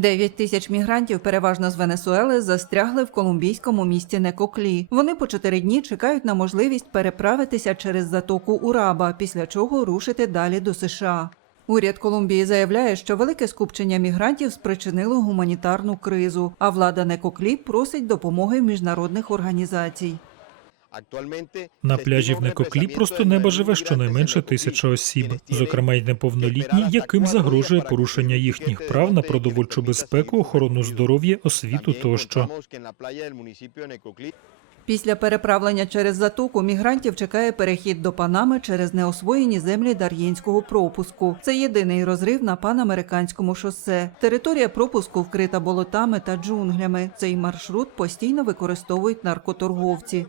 Дев'ять тисяч мігрантів, переважно з Венесуели, застрягли в колумбійському місті Некоклі. Вони по чотири дні чекають на можливість переправитися через затоку Ураба, після чого рушити далі до США. Уряд Колумбії заявляє, що велике скупчення мігрантів спричинило гуманітарну кризу, а влада Некоклі просить допомоги міжнародних організацій. На пляжі в Некоклі просто неба живе щонайменше тисяча осіб, зокрема й неповнолітні, яким загрожує порушення їхніх прав на продовольчу безпеку, охорону здоров'я, освіту тощо. Після переправлення через затоку мігрантів чекає перехід до Панами через неосвоєні землі Дар'єнського пропуску. Це єдиний розрив на панамериканському шосе. Територія пропуску вкрита болотами та джунглями. Цей маршрут постійно використовують наркоторговці.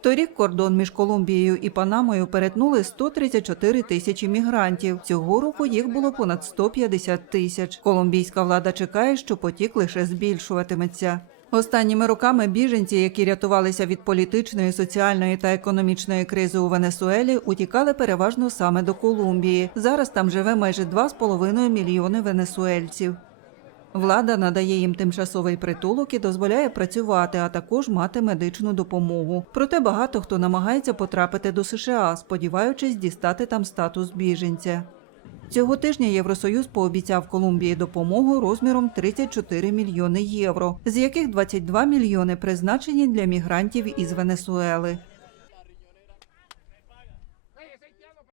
Торік кордон між Колумбією і Панамою перетнули 134 тисячі мігрантів. Цього року їх було понад 150 тисяч. Колумбійська влада чекає, що потік лише збільшуватиметься. Останніми роками біженці, які рятувалися від політичної, соціальної та економічної кризи у Венесуелі, утікали переважно саме до Колумбії. Зараз там живе майже 2,5 мільйони венесуельців. Влада надає їм тимчасовий притулок і дозволяє працювати, а також мати медичну допомогу. Проте багато хто намагається потрапити до США, сподіваючись дістати там статус біженця. Цього тижня Євросоюз пообіцяв Колумбії допомогу розміром 34 мільйони євро, з яких 22 мільйони призначені для мігрантів із Венесуели.